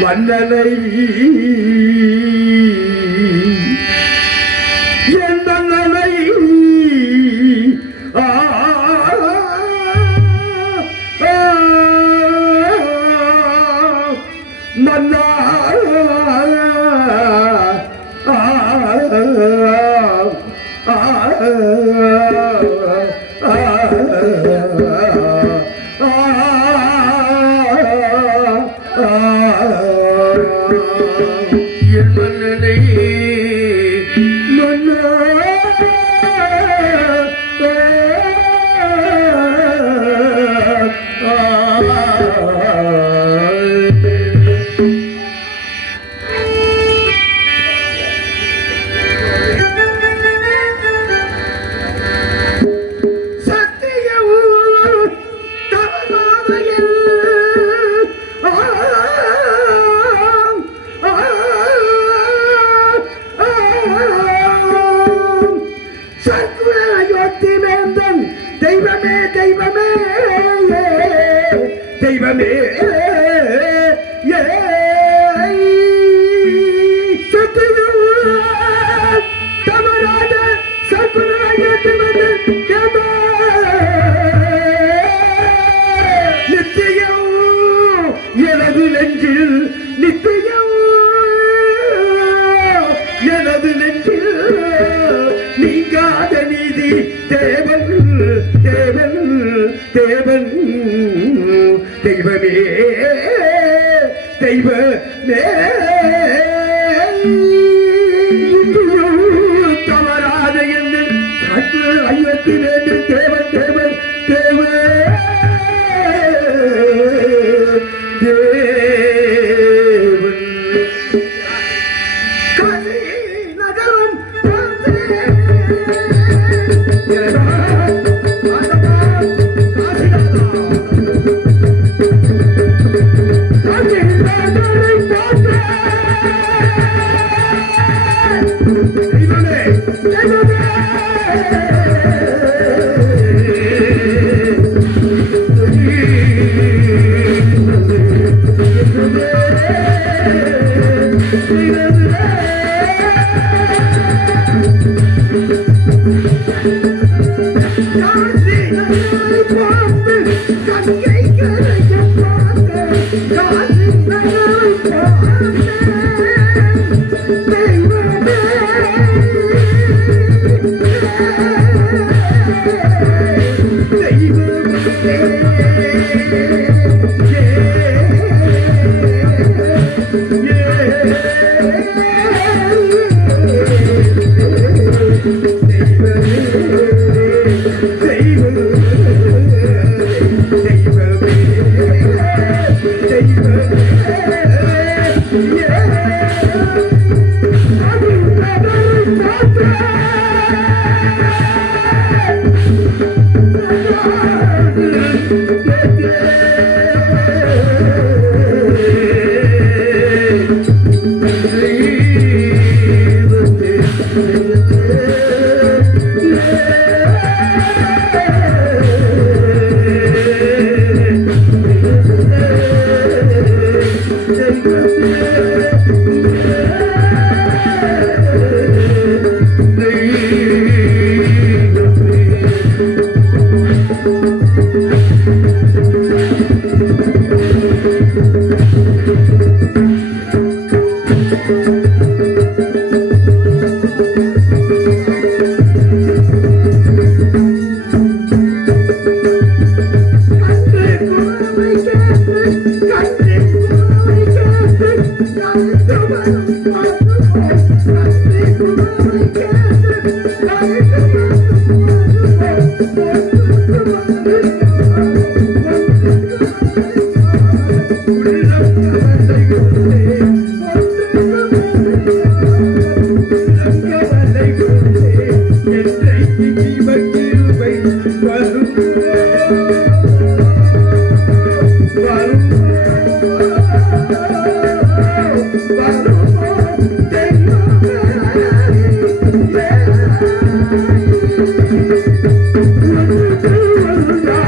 மன்னனை என் மன்னனை மன்னா என் மன்னனை மன்னா தெய்வமே தெய்வமே தெய்வமே தவறான நித்தியம் எனது நெஞ்சில் நித்தியம் எனது நெஞ்சில் நீங்காத நீதி தேவன் தேவன் தேவன் தெய்வமே தெய்வமே தவறாத என்று ஐயத்தில் என்று தேவன் தேவன் தேவன் தேவன் காசி நகரம்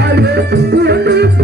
Thank you.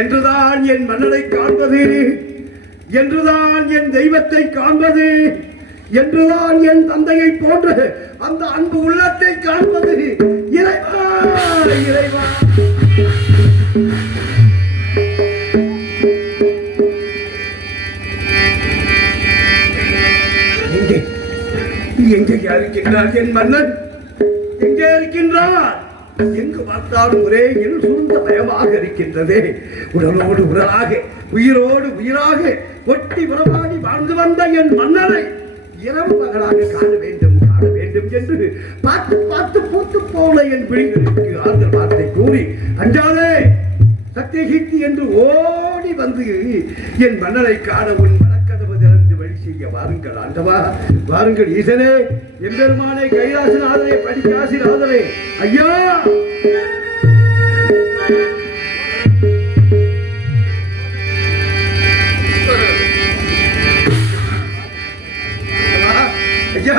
என்றுதான் என் மன்னனை காண்பது, என்றுதான் என் தெய்வத்தை காண்பது, என்றுதான் என் தந்தையை போன்ற அந்த அன்பு உள்ளத்தை காண்பது. இறைவா இறைவா, எங்கே எங்கே இருக்கின்றார் என் மன்னன்? எங்கே இருக்கின்றார்? எங்கு பார்த்தாலும் ஒரே என் சூழ்ந்த பயமாக இருக்கின்றதே. உடலோடு உடலாக, உயிரோடு உயிராக ஒட்டி உறவாடி வாழ்ந்து வந்த என் மன்னரை இரவு பகலாக காண வேண்டும் என்று பார்த்து பார்த்து பூத்து போல என் விழிகளுக்கு ஆறுதல் வார்த்தை கூறி, அஞ்சாதே சத்தியகீர்த்தி என்று ஓடி வந்து என் மன்னரை காண உன் மனக்கதவு திறந்து வழி செய்ய வாருங்கள் ஆண்டவா, வாருங்கள் ஈசனே, எம்பெருமானே, கைலாசநாதனே, படிக்காசிநாதனே, ஐயா. ஐயா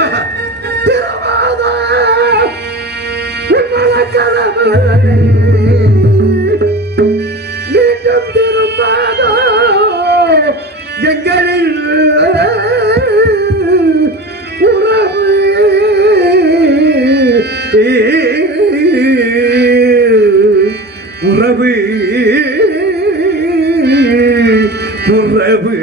மீண்டும் திரும்பாதோ எங்களில் உறவு உறவு உறவு உறவு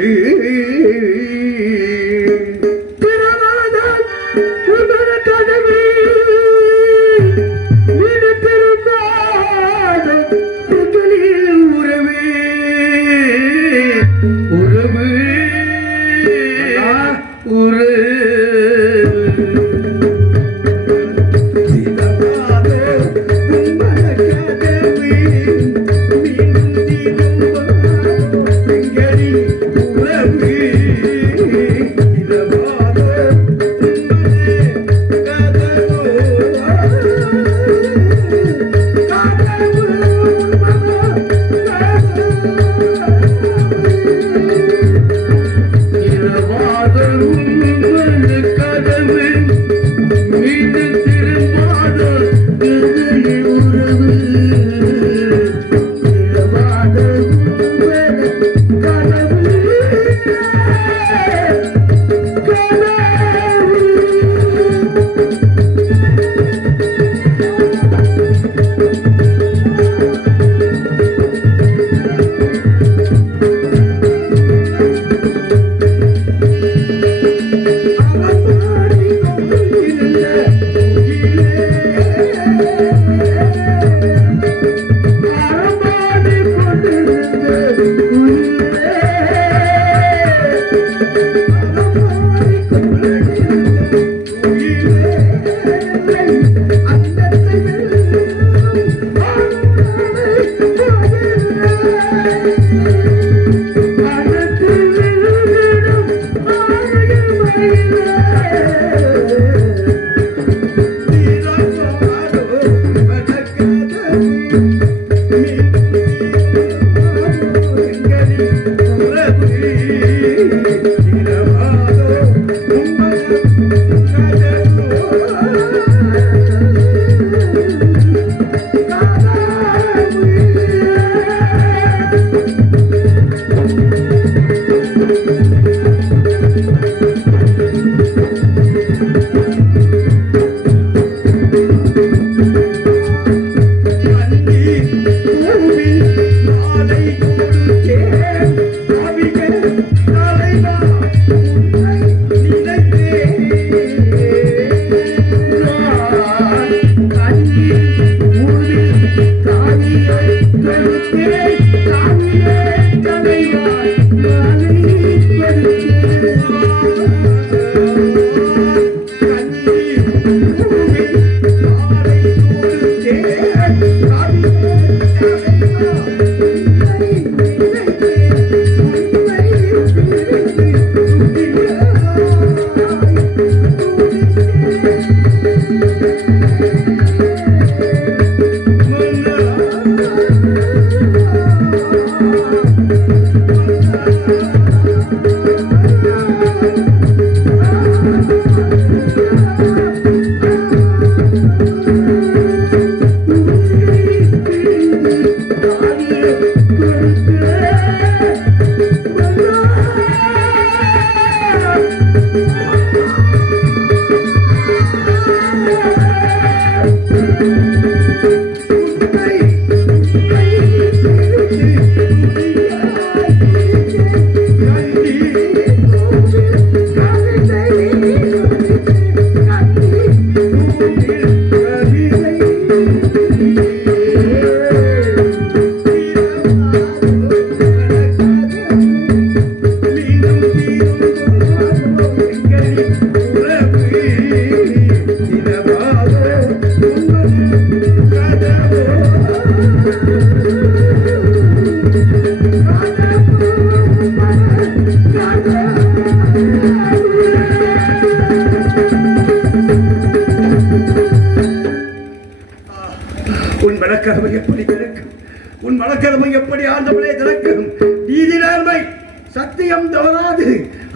சத்தியம் தவறாது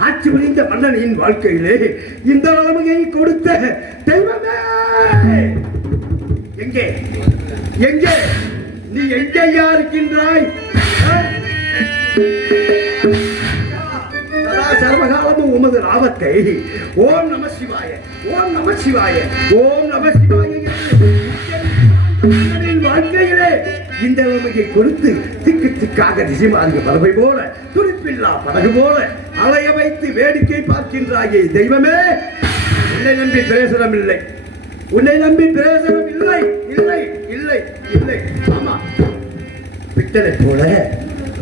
ஆட்சி புரிந்த மன்னனின் வாழ்க்கையிலே இந்த நிலைமையை கொடுத்த தெய்வமே எங்கே எங்கே நீ எங்கேயா இருக்கின்றாய்? சர்வகாலமும் உமது லாபத்தை ஓம் நம சிவாய ஓம் நம சிவாய ஓம் நம சிவாய வாழ்க்கையிலே இந்த நிலைமையை கொடுத்து திக்கு திக்காக திசைமாறிய பறவை போல துடிப்பில்லா படகு போல அலைய வைத்து வேடிக்கை பார்க்கின்றாயே தெய்வமே, உன்னை நம்பி பிரயோசனம் இல்லை, உன்னை நம்பி பிரயோசனம் இல்லை இல்லை இல்லை இல்லை. ஆமா, பித்தனை போல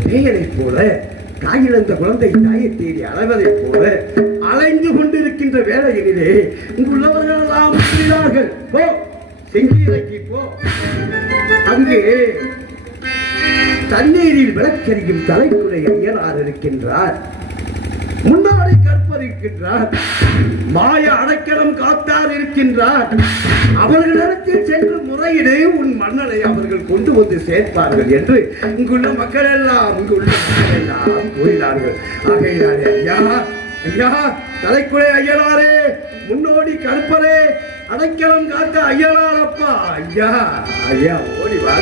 பேயனை போல தாயிழந்த குழந்தை தாயை தேடி அலைவதை போல அலைந்து கொண்டிருக்கின்ற வேளையிலே இங்குள்ளவர்கள் எல்லாம் சொல்கிறார்கள், போ செங்கீரைக்கு போ, அங்கே தண்ணீரில் விளக்கறியும் தலைக்குறை ஐயனார் இருக்கின்றார், முன்னாடி கற்பர் இருக்கின்றார், மாய அடைக்கலம் காத்தார் இருக்கின்றார். அவர்களிடத்தில் சென்று முறையிலே உன் மன்னனை அவர்கள் கொண்டு வந்து சேர்ப்பார்கள் என்று இங்குள்ள மக்கள் எல்லாம் கூறினார்கள். ஆகையினாலே ஐயா ஐயா தலைக்குறை ஐயனாரே, முன்னோடி கற்பரே, அடைக்கலம் காத்த ஐயனார் அப்பா, ஐயா ஐயா ஓடி வா.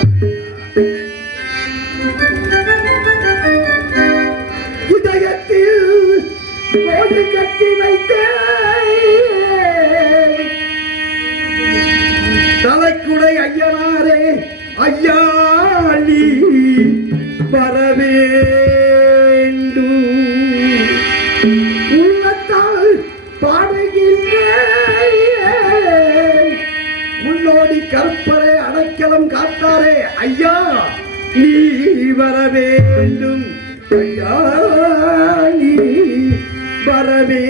இதயத்தில் கோடி கட்டி வைத்தேன் தலைக்குடை ஐயனாரே, ஐயா நீ வரவேண்டும், உள்ளத்தால் பாடுகின்றேன், முன்னோடி கற்பரே அடைக்கலம் காத்தாரே, ஐயா நீ வரவேண்டும், ஐயா நீ வரவே.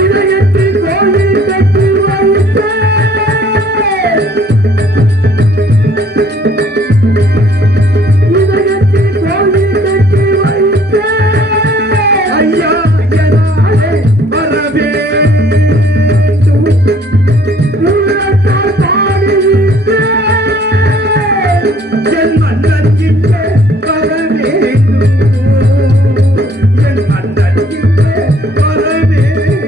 இதயத்தில் கோயில் கட்டி வைத்தேன், இதயத்தில் கோயில் கட்டி வைத்தேன், ஐயா ஐயனாரே வரவேண்டும், உள்ளத்தால் பாடுகின்றேன், என் மன்னன் கிட்டே வரவேண்டும், என் மன்னன் கிட்டே வரவேண்டும்.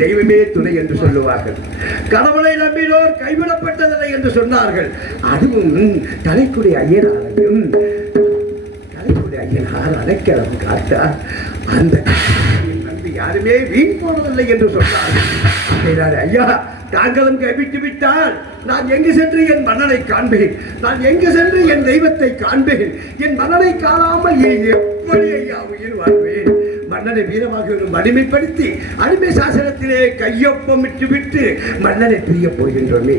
தெய்வமே துணை என்று சொல்லுவார்கள். கடவுளை நம்பினோர் கைவிடப்பட்டதில்லை என்று சொன்னார்கள். அதுவும் தலைக்குடி ஐயனாரையும் தலைக்குடி ஐயனார் அடைக்கலம் காத்தார். அந்த நம்பி யாருமே வீண் போனதில்லை என்று சொன்னார்கள். ஐயா, தாங்களும் கைவிட்டு விட்டால் நான் எங்கு சென்று என் மன்னனை காண்பேன்? நான் எங்கு சென்று என் தெய்வத்தை காண்பேன்? என் மன்னனை காணாமல் எப்படி ஐயா உயிர் வாழ்வேன்? மன்னனை வீரமாக வலிமைப்படுத்தி அடிமை சாசனத்திலே கையொப்பமிட்டு விட்டு மன்னனை பிரிய போகின்றோமே,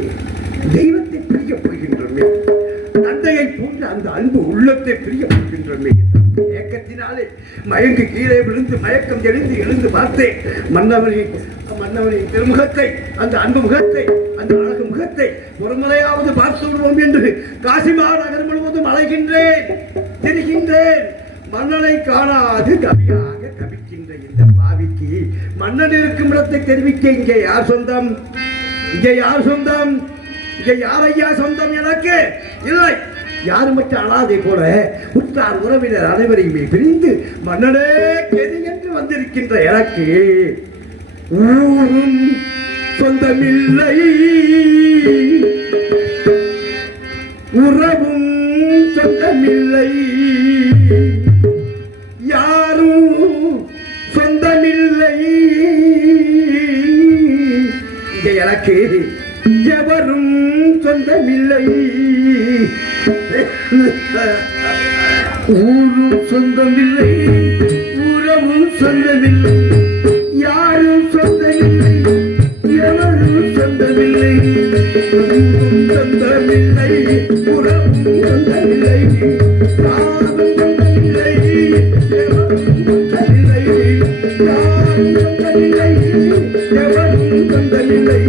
தெய்வத்தை பிரிய போகின்றோமே, தந்தையை போன்ற அந்த அன்பு உள்ளத்தை பிரிய போகின்றோமே. ஏக்கத்தினாலே மயங்கி கீழே விழுந்து மயக்கம் தெளிந்து எழுந்து பார்த்தேன் மன்னவரின் திருமுகத்தை, அந்த அன்பு முகத்தை, அந்த அழகு முகத்தை ஒருமுறையாவது பார்த்து விடுவோம் என்று காசிமா நகர் முழுவதும் அலைகின்றேன், திரிகின்றேன். மன்னனை காணாது கவியாக தவிக்கின்ற இந்த பாவிக்கு மன்னன் இருக்கும் இடத்தை தெரிவிக்க இங்கே யார் சொந்தம்? இங்கே யார் சொந்தம்? இங்கே யார் ஐயா சொந்தம்? எனக்கு இல்லை. யாரும் மற்ற அனாதை போல உற்றார் உறவினர் அனைவரையுமே பிரிந்து மன்னனே கெதி என்று வந்திருக்கின்ற எனக்கு ஊரும் சொந்தமில்லை, உறவும் சொந்தமில்லை, யாரும் சொந்தமில்லை. இங்கே எனக்கு எவரும் சொந்தமில்லை. ஊரும் சொந்தமில்லை, உறவும் சொந்தமில்லை, யாரும் சொந்தமில்லை, எவரும் சொந்தமில்லை. ஊரும் சொந்தமில்லை, உறவும் சொந்தமில்லை, யாரும் சொந்தமில்லை, எவரும் சொந்தமில்லை, யாரும் சொந்தமில்லை, எவரும் சொந்தமில்லை.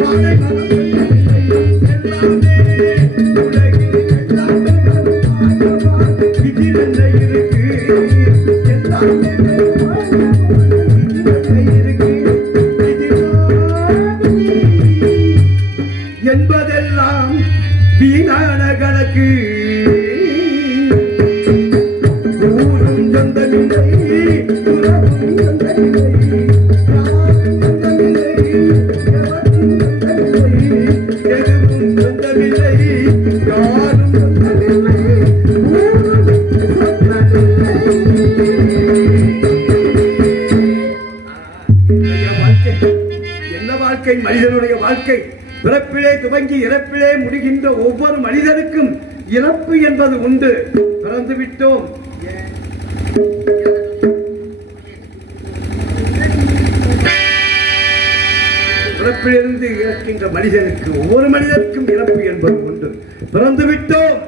மாலை மனம் எல்லாமே உலகில் எல்லாமே இதில் என்ன இருக்கு எல்லாமே என்பதெல்லாம் வீணான கணக்கு. ஊரும் சொந்தமில்லை, உறவும் சொந்தமில்லை, யாரும் சொந்தமில்லை, எவரும் சொந்தமில்லை, எதுவும் சொந்தமில்லை, யாரும் சொந்தமில்லை, ஊரும் சொந்தமில்லை. என்ன வாழ்க்கை? மனிதனுடைய வாழ்க்கை பிறப்பிலே துவங்கி இறப்பிலே முடிகின்ற ஒவ்வொரு மனிதனுக்கும் இறப்பு என்பது உண்டு. பிறந்து விட்டோம், பிறப்பிலிருந்து இறக்கின்ற மனிதனுக்கு ஒவ்வொரு மனிதனுக்கும் இறப்பு என்பது உண்டு. பிறந்து விட்டோம்,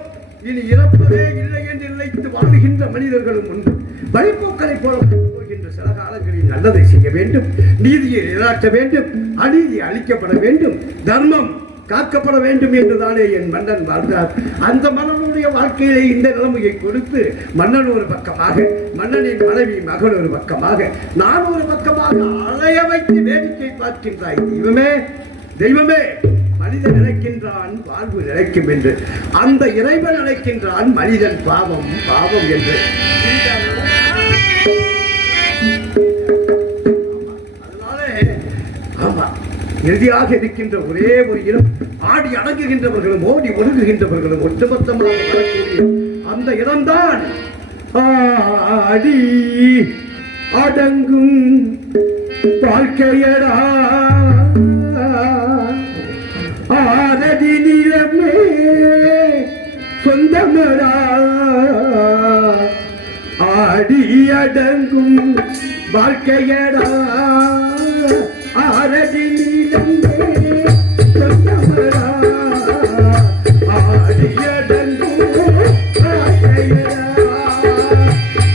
இனி இறப்பதே இல்லை என்று நினைத்து வாழ்கின்ற மனிதர்களும் உண்டு. வழிபோக்கரை போல போகின்ற சில காலங்களில் நல்லதை செய்ய வேண்டும், நீதியை நிராட்ட வேண்டும், அநீதி அளிக்கப்பட வேண்டும், தர்மம் காக்கப்பட வேண்டும் என்றுதானே என் மன்னன் வாழ்ந்தார். அந்த மன்னனுடைய வாழ்க்கையிலே இந்த நிலைமையை கொடுத்து மன்னன் ஒரு பக்கமாக, மன்னனின் மனைவி மகன் ஒரு பக்கமாக, நான் ஒரு பக்கமாக அலைய வைத்து வேடிக்கை பார்க்கின்றாய். தெய்வமே, தெய்வமே, மனிதன் நினைக்கின்றான் வாழ்வு நிலைக்கும் என்று, அந்த இறைவன் நினைக்கின்றான் மனிதன் பாவம் பாவம் என்று. இறுதியாக இருக்கின்ற ஒரே ஒரு இடம், ஆடி அடங்குகின்றவர்களும் ஓடி ஒடுங்குகின்றவர்களும் ஒட்டுமொத்தமாக வரக்கூடிய அந்த இடம்தான் ஆடி அடங்கும் வாழ்க்கையடா. ஆரடி நிலமே சொந்தமடா, ஆடி அடங்கும் வாழ்க்கையடா. ஆரடி நீலமே சொந்தமடா, ஆடி அடங்கும் வாழ்க்கையடா.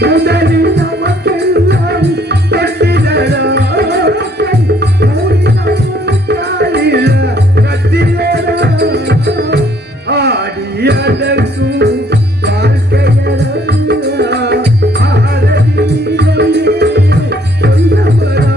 முதலில் நமக்கெல்லாம் கட்டிடடா, கட்டிடடா, ஆடி அடங்கும் வாழ்க்கையடா. ஆரடி நீலமே சொந்தமடா,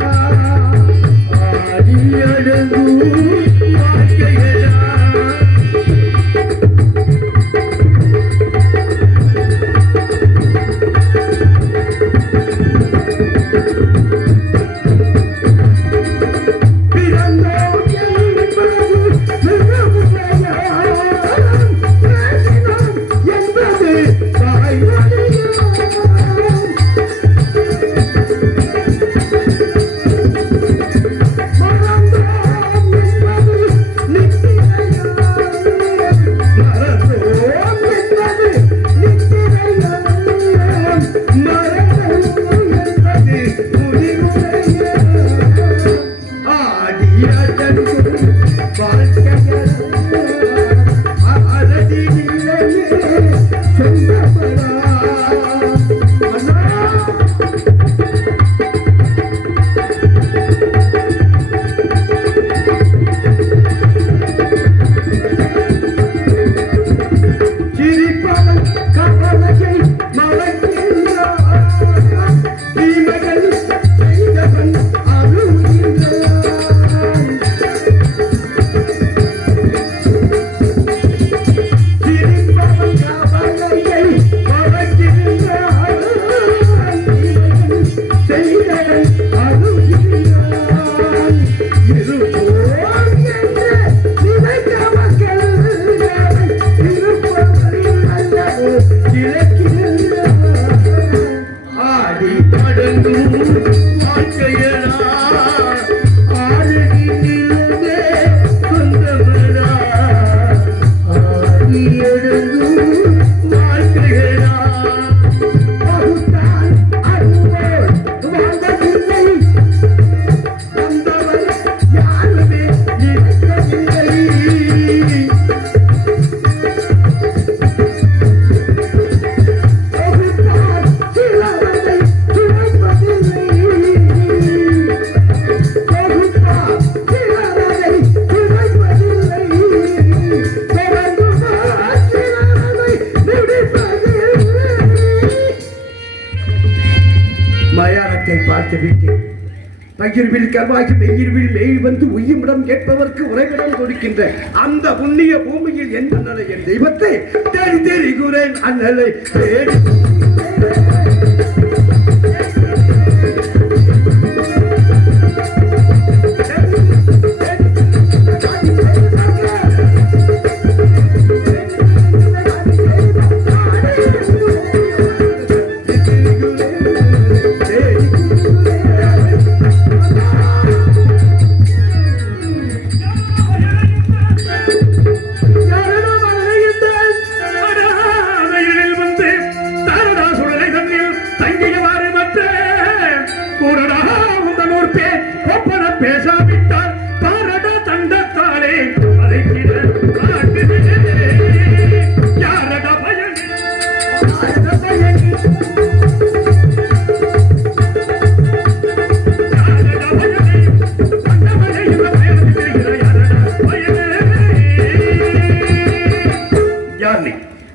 பகிர்வில் கர்வாகி மெய்யிர்வில் மெய் வந்து உய்யுமிடம் கேட்பவர்க்கு உறைவிடம் கொடுக்கின்ற அந்த புண்ணிய பூமியில் என் அண்ணலை என் தெய்வத்தை தேடி தேடி கூறேன் அண்ணலை தேடி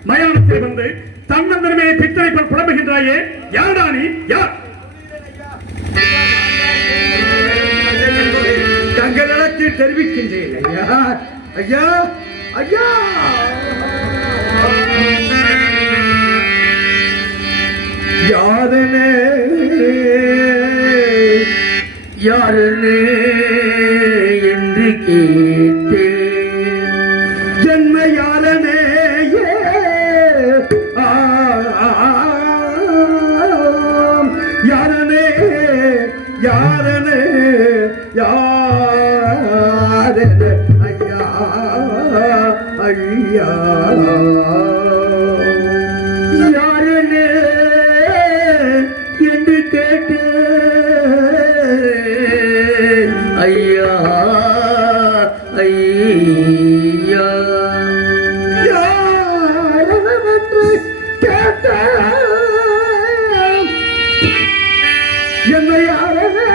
மயானத்தில் வந்து தன்னந்தனமே பித்தனை புலம்புகின்றாயே, யாரா நீ? யார்? தங்கள் இடத்தில் தெரிவிக்கின்றேன் ஐயா. ஐயா ஐயா யாரனே யாரனே என்று கேட்டேன். ஜன்ம யாரனே யாரனே யாரனே யாரனே ஐயா ஐயா யாரனே என்று கேட்டேன். ஐயா ஐயா யாரென்று கேட்டேன். என்னை யாரனே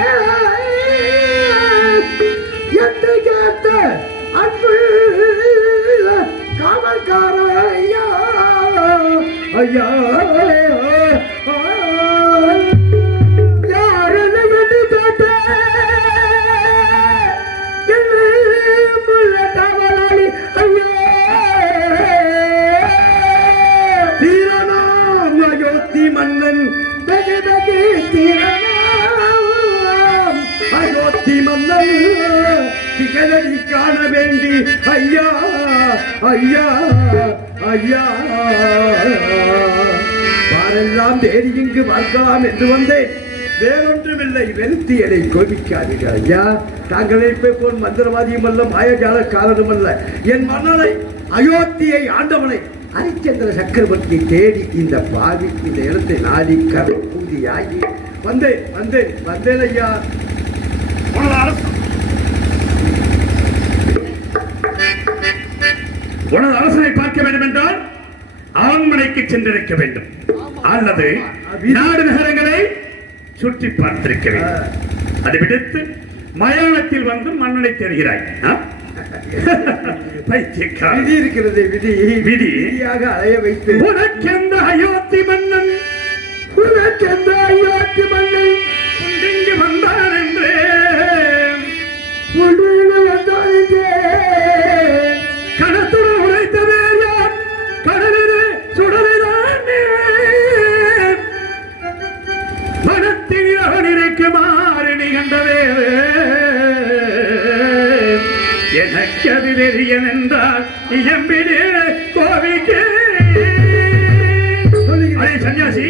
என்று கேட்ட அன்பு காவல்கார ஐயா ஐயா யாரனை என்று கேட்ட காவலாளி ஐயா தீரனாம் அயோத்தி மன்னன் தகி தகி தீரனாம் அயோத்தி மன்னன் திகழடி காண வேண்டி ஐயா ஐயா ஐயா பாரெல்லாம் தேடி இங்கு பார்க்கலாம் என்று வந்தேன். வேறொன்றுமில்லை, வெறுத்தியலை கோபிக்காதீர்கள் ஐயா. தாங்களே போல் மந்திரவாதியும் அல்ல, மாயஜாலக்காரனும் அல்ல. என் மன்னனை அயோத்தியை ஆண்டவனை ஹரிச்சந்திர சக்கரவர்த்தி தேடி இந்த பாவி இந்த இடத்தை நாடி கருப்பூதியாகி வந்தேன் வந்தேன் வந்தேன் ஐயா. உனது அரசனை பார்க்க வேண்டும் என்றால் அரண்மனைக்கு சென்றிருக்க வேண்டும், அல்லது நாடு நகரங்களை சுற்றி பார்த்திருக்க வேண்டும். அதை விடுத்து மயானத்தில் வந்து மன்னனை தெரிகிறாய். விதி இருக்கிறது, விதி விதியாக அலைய வைத்து உனக்கெந்த அயோத்தி மன்னன் உனக்கெந்த அயோத்தி மன்னன் இங்கு வந்தான் என்றே வந்தான் என்றே கடத்துடன் உரைத்ததே யார்? கடலிலே சுடலைதான் மனத்தில் அவனிருக்குமாறு நிகழ்ந்தவே எனக்கு அது வெறியன் என்றால் இயம்பினே கோவிக்கே. சன்னியாசி,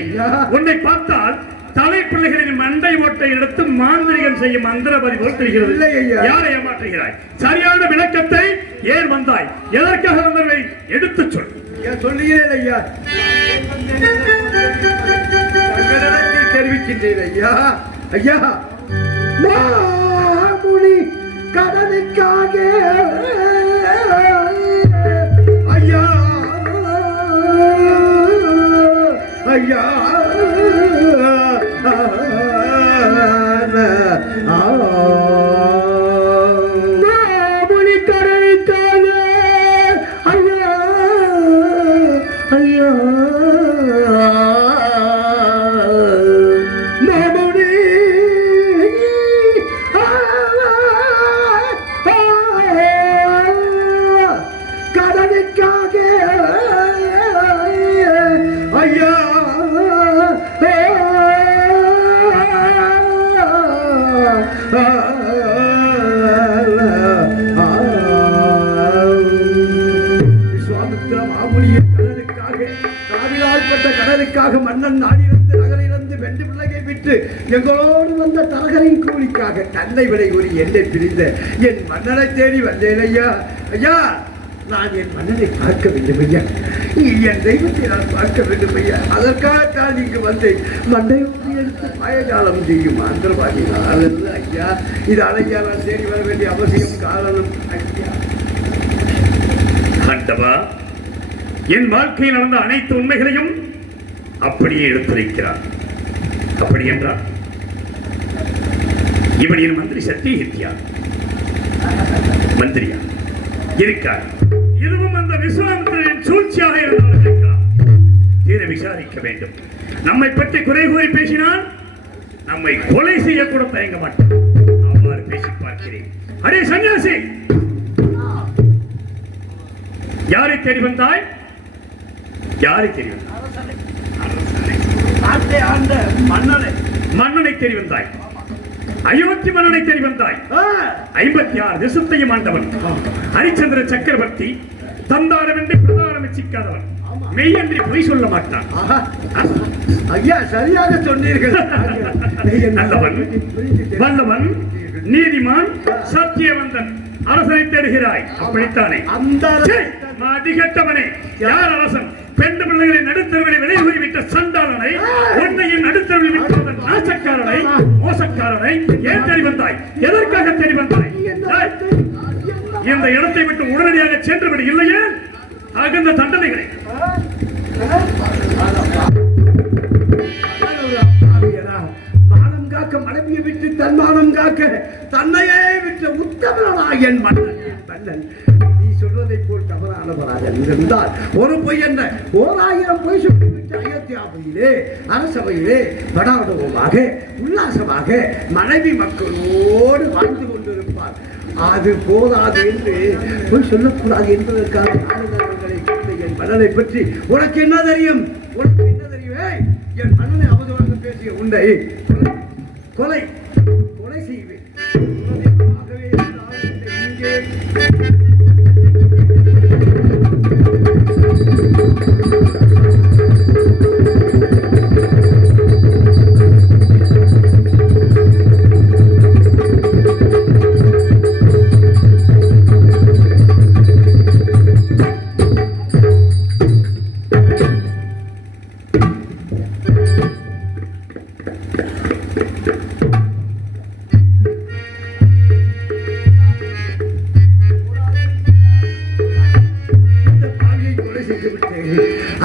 உன்னை பார்த்தால் தலைப்பிள்ளைகளின் மண்டை ஓட்டை எடுத்து மாந்திரிகம் செய்யும் மந்திரபதி போல் தெரிகிறது. யாரை ஏமாற்றுகிறாய்? சரியான விளக்கத்தை ஏன் வந்தாய்? எதற்காக வந்தவை எடுத்து சொல். சொல்லுகிறேன் ஐயா, தெரிவிக்கின்றேன் ஐயா. ஐயா மாமுனி கடனுக்காக ஐயா ஐயா மாமுனி கடனுக்காக ஐயா ஐயா மாமுனி மன்னன் நாடிலிருந்து நகரிலிருந்து வென்று பிள்ளையை விட்டு எங்களோடு வந்த தரகரின் கூலிக்காக தன்னை விலை கூறி என்னை பிரிந்த என் மன்னனை தேடி வந்தேன் ஐயா. ஐயா, நான் என் மன்னனை பார்க்க வேண்டும் ஐயா. என் தெய்வத்தை நான் பார்க்க வேண்டும் ஐயா. அதற்காகத்தான் இங்கு வந்தேன். மண்டை எடுத்து பயஜாலம் செய்யும் மந்திரவாதி அல்ல ஐயா. இது ஐயா நான் தேடி வர வேண்டிய அவசியம் காரணம் ஐயா. ஆண்டவா, என் வாழ்க்கையில் நடந்த அனைத்து உண்மைகளையும் அப்படியே எடுத்துரைக்கிறார். அப்படி என்றால் இவன் என் மந்திரி சத்தியகித்யா மந்திரியா இருக்கார். இதுவும் அந்த விஸ்வாமித்திரனின் சூழ்ச்சியாக இருந்தாலும் இருக்கலாம். தீர விசாரிக்க வேண்டும். நம்மை பற்றி குறை கூறி பேசினால் நம்மை கொலை செய்ய கூட தயங்க மாட்டோம். அவ்வாறு பேசி பார்க்கிறேன். அடே சன்னியாசி, யாரை தேடி வந்தாய்? யாரை தேடி வந்தாய்? மன்னனை தேடி வந்தாய். அயோத்தி மன்னனை தேடி வந்தாய். 56 தேசத்தையும் ஆண்டவன் ஹரிச்சந்திர சக்கரவர்த்தி தந்தாரம் என்று பிரதாரம் வச்சிக்காதவன். மெய்யன்றி பொய் சொல்ல மாட்டான். ஐயா, சரியாக சொன்னீர்கள். நல்லவன், வல்லவன், நீதிமான், சத்தியவந்தன் அரசனை தேடுகிறாய். அப்படித்தானே? அதிகட்டவனே, யார் அரசன்? பெண்டு பிள்ளைகளை நடுத்தரவில் விலை கூறிவிட்ட சண்டாளனை, உன்னையின் நடுத்தரவில் விட்டுவதன் நாசக்காரனை, மோசக்காரனை ஏன் தேடி வந்தாய்? எதற்காக தேடி வந்தாய்? இந்த இடத்தை விட்டு உடனடியாக சென்றுவிடு, இல்லையே தகுந்த தண்டனைகளை. மானம் காக்க மனைவியை விட்டு தன்மானம் காக்க தன்னையே விட்டு உத்தமனா என் மன்னன். நீ சொல்வதை போல் தவறானவராக இருந்தால் ஒரு பொய் என்ன 1000 பொய் சொல்லிவிட்டு அயோத்தியாவையிலே அரசவையிலே படாடவமாக உல்லாசமாக மனைவி மக்களோடு வாழ்ந்து கொண்டிருப்பார். அது போதாது என்று பொய் சொல்லக்கூடாது என்பதற்காக என் மன்னனை பற்றி உனக்கு என்ன தெரியும்? உனக்கு என்ன தெரியும்? என் மன்னனை அவதூறாக பேசிய உண்டை கொலை கொலை செய்வேன்.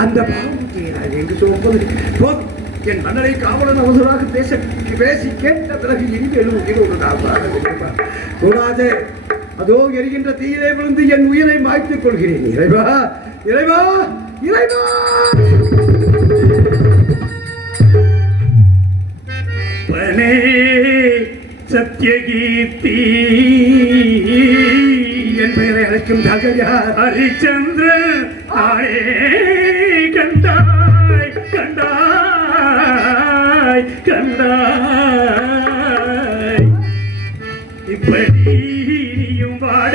அந்த பாவத்தை நான் எங்கு சொல்வது போதும். என் மன்னரை காவலன் அவசராக பேசி கேட்ட பிறகு கூடாது. அதோ எரிகின்ற தீயிலே விழுந்து என் உயிரை மாய்த்துக் கொள்கிறேன். இறைவா, இறைவா, இறைவா! சத்யகீர்த்தி என் பெயரை அழைக்கும் தகயார் ஹரிச்சந்திர ஆரே கண்டாய் கண்டாய் கண்டாய். இப்படி நீயும் வாட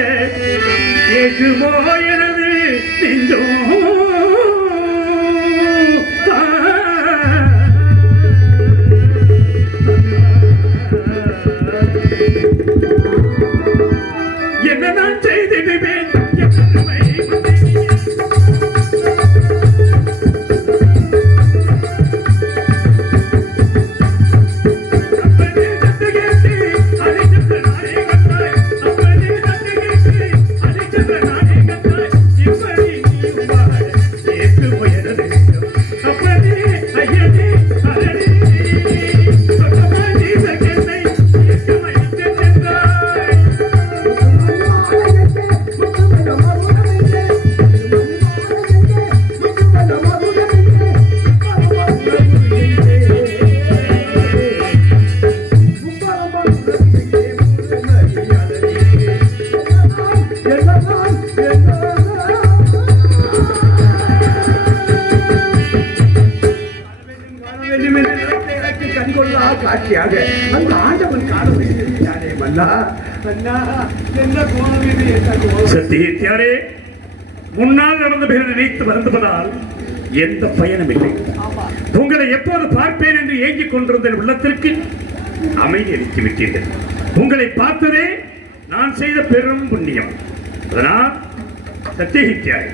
ஏகுமோ எனது நெஞ்சோ. என்ன நான் செய்திடுவேன்? காட்சியாக அந்த ஆண்டவன் காண வைத்திருக்கிறானே மன்னா. மன்னா, என்ன கோணம் இது? என்ன கோணம்? சத்தியத்தியாரே, முன்னால் நடந்த பேரை நினைத்து வருந்துவதால் எந்த பயனும் இல்லை. உங்களை எப்போது பார்ப்பேன் என்று ஏங்கிக் கொண்டிருந்த உள்ளத்திற்கு அமைதி அளித்து விட்டீர்கள். உங்களை பார்த்ததே நான் செய்த பெரும் புண்ணியம். அதனால் சத்தியகித்தியாய்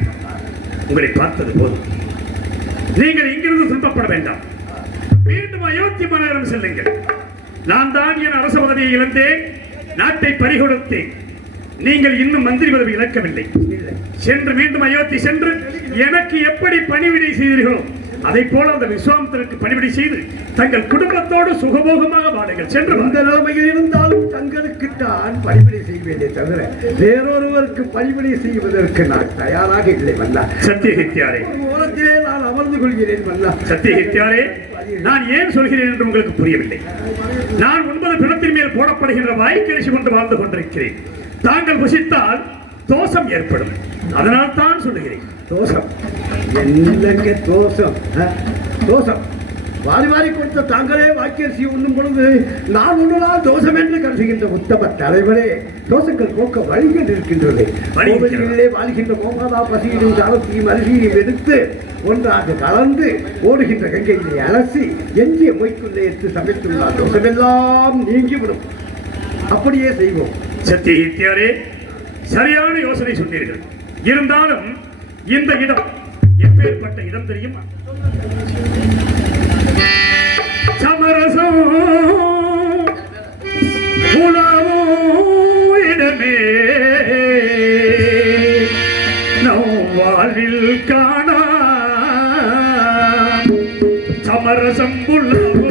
உங்களை பார்த்தது போதும். நீங்கள் இங்கிருந்து துன்பப்பட வேண்டாம். மீண்டும் அயோத்தி மாநகரம் செல்லுங்கள். நான் தான் என் அரச பதவியை இழந்தேன், நாட்டை பறிகொடுத்தேன். நீங்கள் இன்னும் மந்திரி பதவி இழக்கவில்லை. சென்று மீண்டும் அயோத்தி சென்று எனக்கு எப்படி பணிவிடை செய்தீர்களோ அதை போல அந்த விஸ்வாமித்திரருக்கு பணிவிடை செய்து தங்கள் குடும்பத்தோடு சுகபோகமாக வாடுங்கள். சென்று அந்த நிலைமையில் இருந்தாலும் தங்களுக்கு தான் பணிவிடை செய்வேனே தவிர வேறொருவருக்கு பணிவிடை செய்வதற்கு நான் தயாராக இல்லை மன்னா. சத்தியகித்தியாரே, ஓரத்திலே நான் அமர்ந்து கொள்கிறேன் மன்னா. சத்தியகித்தியாரே, நான் ஏன் சொல்கிறேன் என்று உங்களுக்கு புரியவில்லை. நான் 9 பிணத்தின் மேல் போடப்படுகின்ற வாய்க்கரிசி கொண்டு வாழ்ந்து கொண்டிருக்கிறேன். தாங்கள் புசித்தால் தோஷம் ஏற்படும். அதனால் தான் சொல்லுகிறேன். தோஷம் என்னங்க தோஷம்? தோஷம் வாரி வாரி கொடுத்த தாங்களே வாக்கியரிசி உண்ணும் பொழுது நான் உண்ணலாம் தோஷம் என்று கருதுகின்ற உத்தம தலைவரே, தோஷங்கள் போக்க வழிகள் இருக்கின்றது. கோவில்களிலே வாழ்கின்ற கோமாதா பசியிலும் சாலத்தையும் அரிசியையும் எடுத்து ஒன்றாக கலந்து ஓடுகின்ற கங்கையிலே அலசி எஞ்சிய மொய்க்குள்ளே எடுத்து சமைத்துள்ளார். தோஷமெல்லாம் நீங்கிவிடும். அப்படியே செய்வோம். சத்தியகித்தியாரே, சரியான யோசனை சொன்னீர்கள். இருந்தாலும் இந்த இடம் எப்பேற்பட்ட இடம் தெரியுமா? சமரசம் உலாவோ இடமே நம் வாழ்வில் காணா சமரசம் உலாவோ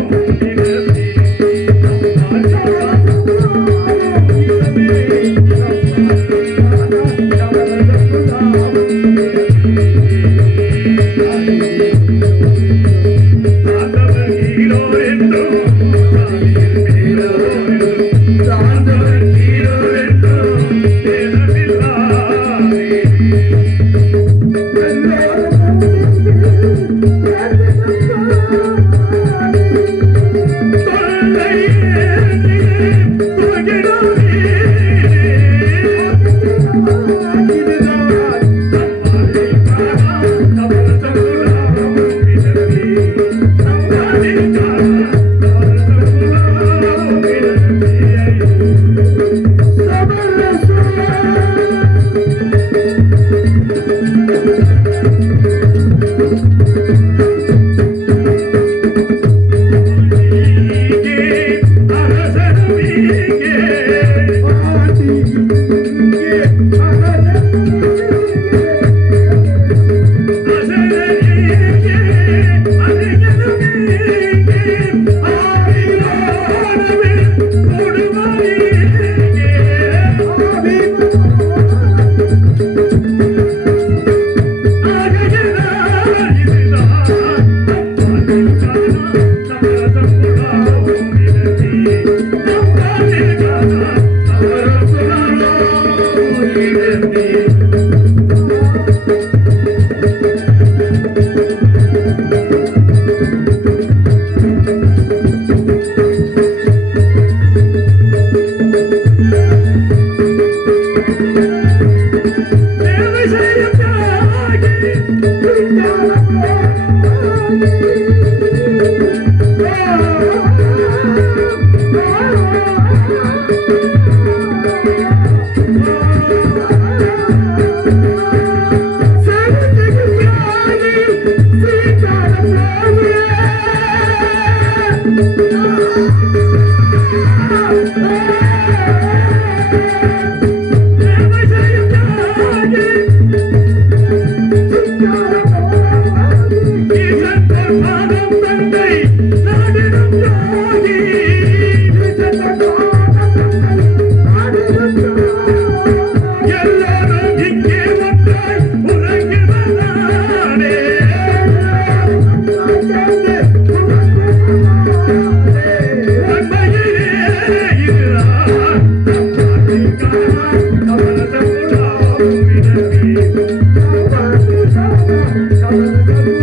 Thank you.